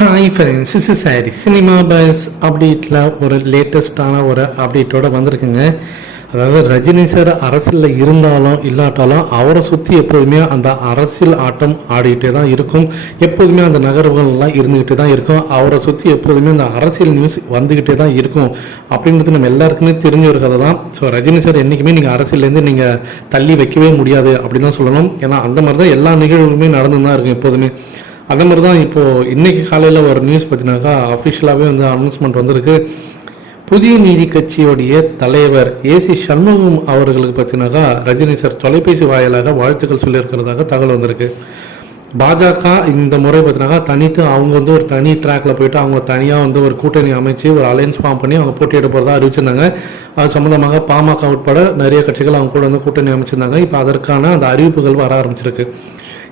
Hi friends is சாரி cinema buzz அப்டேட்டில் ஒரு லேட்டஸ்டான ஒரு அப்டேட்டோட வந்திருக்குங்க. அதாவது ரஜினி சார் அரசியலில் இருந்தாலும் இல்லாட்டாலும் அவரை சுற்றி எப்போதுமே அந்த அரசியல் ஆட்டம் ஆடிக்கிட்டே தான் இருக்கும். எப்போதுமே அந்த நகர்வுகள்லாம் இருந்துக்கிட்டே தான் இருக்கும். அவரை சுற்றி எப்போதுமே அந்த அரசியல் நியூஸ் வந்துக்கிட்டே தான் இருக்கும் அப்படின்றது நம்ம எல்லாருக்குமே தெரிஞ்ச ஒரு கதை தான். ஸோ ரஜினி சார் என்றைக்குமே நீங்கள் அரசியல்லேருந்து நீங்கள் தள்ளி வைக்கவே முடியாது அப்படின்னு தான் சொல்லணும். ஏன்னா அந்த மாதிரி தான் எல்லா நிகழ்வுகளுமே நடந்து தான் இருக்கும் எப்போதுமே. அதே மாதிரி தான் இப்போது இன்றைக்கி காலையில் ஒரு நியூஸ் பார்த்தீங்கன்னாக்கா அஃபிஷியலாகவே வந்து அனௌன்ஸ்மெண்ட் வந்திருக்கு. புதிய நீதி கட்சியுடைய தலைவர் ஏசி சண்முகம் அவர்களுக்கு பார்த்தீங்கன்னாக்கா ரஜினி சார் தொலைபேசி வாயிலாக வாழ்த்துக்கள் சொல்லியிருக்கிறதாக தகவல் வந்திருக்கு. பாஜக இந்த முறை பார்த்தினாக்கா தனித்து அவங்க வந்து ஒரு தனி ட்ராக்ல போயிட்டு அவங்க தனியாக வந்து ஒரு கூட்டணி அமைச்சு ஒரு அலையன்ஸ் ஃபார்ம் பண்ணி அவங்க போட்டியிட போகிறதா அறிவிச்சிருந்தாங்க. அது சம்மந்தமாக பாமக உட்பட நிறைய கட்சிகள் அவங்க கூட வந்து கூட்டணி அமைச்சிருந்தாங்க. இப்போ அதற்கான அந்த அறிவிப்புகள் வர ஆரம்பிச்சிருக்கு.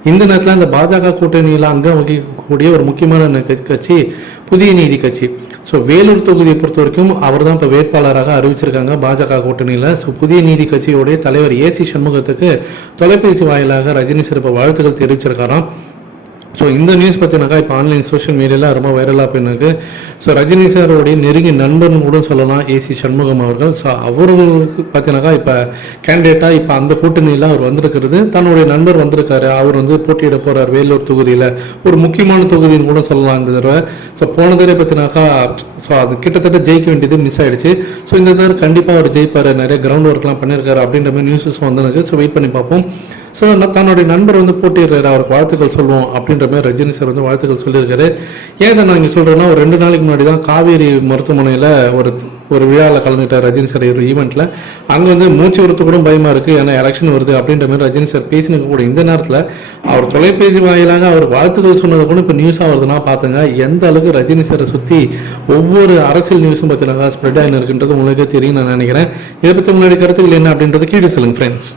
இந்த நேரத்தில் அந்த பாஜக கூட்டணியில் அங்கம் வகிக்கக்கூடிய ஒரு முக்கியமான கட்சி- புதிய நீதி கட்சி. ஸோ வேலூர் தொகுதியை பொறுத்த வரைக்கும் அவர் தான் இப்போ வேட்பாளராக அறிவிச்சிருக்காங்க பாஜக கூட்டணியில். ஸோ புதிய நீதி கட்சியுடைய தலைவர் ஏசி சண்முகத்துக்கு தொலைபேசி வாயிலாக ரஜினி சிறப்பு வாழ்த்துக்கள் தெரிவிச்சிருக்காராம். ஸோ இந்த நியூஸ் பார்த்தீங்கன்னாக்கா இப்போ ஆன்லைன் சோஷியல் மீடியாவில் ரொம்ப வைரலாக போயிருக்கு ஸோ ரஜினி சாரோடைய நெருங்கிய நண்பர்னு கூட சொல்லலாம் ஏசி சண்முகம் அவர்கள். ஸோ அவர்களுக்கு பார்த்தீங்கன்னாக்கா இப்போ கேண்டிடேட்டாக இப்போ அந்த கூட்டணியில் அவர் வந்திருக்கிறது. தன்னுடைய நண்பர் வந்திருக்காரு. அவர் வந்து போட்டியிட போகிறார் வேலூர் தொகுதியில். ஒரு முக்கியமான தொகுதின்னு கூட சொல்லலாம் இந்த தடவை. ஸோ போன தடவை பார்த்தீங்கன்னாக்கா ஸோ அது கிட்டத்தட்ட ஜெயிக்க வேண்டியது மிஸ் ஆகிடுச்சு ஸோ இந்த தடவை கண்டிப்பாக அவர் ஜெயிப்பார். நிறைய கிரவுண்ட் ஒர்க்லாம் பண்ணியிருக்காரு அப்படின்ற மாதிரி நியூஸஸ் வந்திருக்கு. ஸோ வெயிட் பண்ணி பார்ப்போம். ஸோ தன்னுடைய நண்பர் வந்து போட்டிடுறாரு அவருக்கு வாழ்த்துக்கள் சொல்லுவோம் அப்படின்ற மாதிரி ரஜினி சார் வந்து வாழ்த்துக்கள் சொல்லியிருக்காரு. ஏன் இதை நான் இங்கே சொல்கிறேன்னா ஒரு ரெண்டு நாளைக்கு முன்னாடி தான் காவேரி மருத்துவமனையில் ஒரு ஒரு விழாவில் கலந்துட்டார் ரஜினி சார் ஒரு ஈவெண்ட்டில் அங்கே வந்து மூச்சு விடுறது கூட பயமாக இருக்குது ஏன்னா எலெக்ஷன் வருது அப்படின்ற மாதிரி ரஜினி சார் பேசினுக்கு கூட இந்த நேரத்தில் அவர் தொலைபேசி வாயிலாக அவர் வாழ்த்துக்கள் சொன்னது கூட இப்போ நியூஸ் ஆகுதுன்னா பார்த்துங்க எந்த அளவுக்கு ரஜினி சாரை சுற்றி ஒவ்வொரு அரசியல் நியூஸும் பார்த்தீங்கன்னா ஸ்ப்ரெட் ஆகின்னு இருக்குன்றது உங்களுக்கே தெரியும் நான் நினைக்கிறேன். இதை பற்றி முன்னாடி கருத்துக்கள் என்ன அப்படின்றது கேட்டு சொல்லுங்க ஃப்ரெண்ட்ஸ்